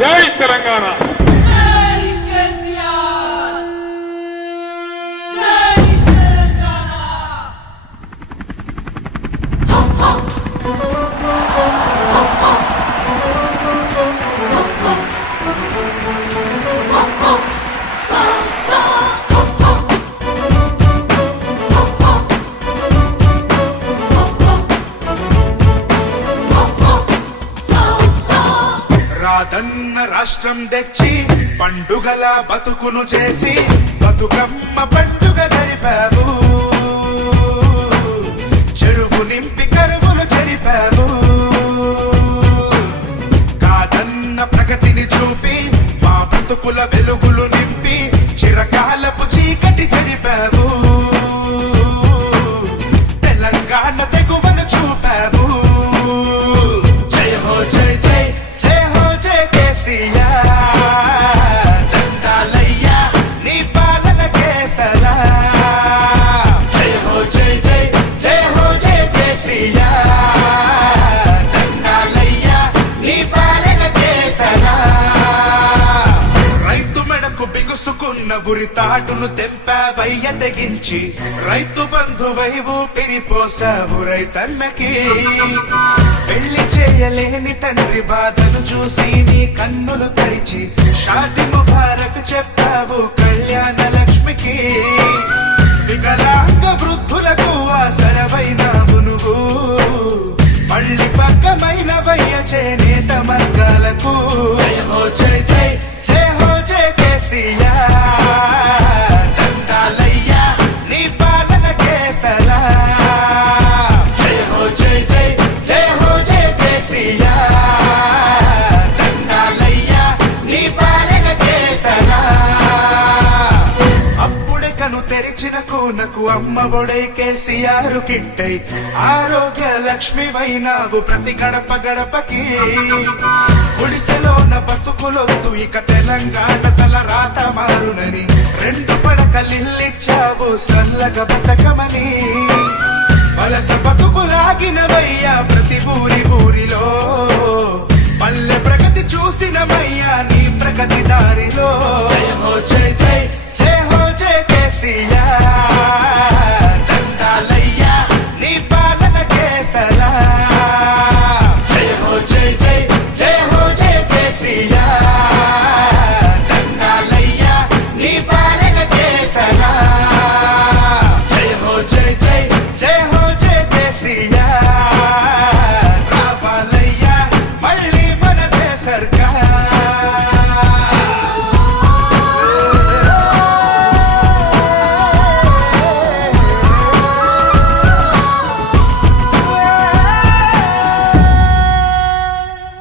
జై తెలంగాణ. కాదన్న రాష్ట్రం తెచ్చి పండుగల బతుకును చేసి బతుకమ్మ పండు చిన్న ఉరి తాటును తెంపావయ్య తెగించి. రైతు బంధువై ఊపిరి పోసావు రైతన్నకి. పెళ్ళి చేయలేని తండ్రి బాధను చూసి నీ కన్నులు తడిచి. షాది ముబారక్ చెప్పావు కళ్యాణ లక్ష్మికి. వికలాంగ వృద్ధులకు ఆసరవైనావు నువ్వు. మళ్ళీ పక్కమైన వయ్య చేనేత అమ్మ ఒడే కేసీఆర్ కిట్టై ఆరోగ్య లక్ష్మి వైనావు ప్రతి గడప గడపకి. గుడిసెలోన బతుకులొద్దు ఇక తెలంగాణ తల రాత మారునని రెండు పడకలిల్లిచ్చావు సల్లగ బతకమని. వలస బతుకులాగినవయ్యా ప్రతి ఊరి ఊరిలో పల్లె ప్రగతి చూసినవయ్యా నీ ప్రగతి దారిలో. Castilla.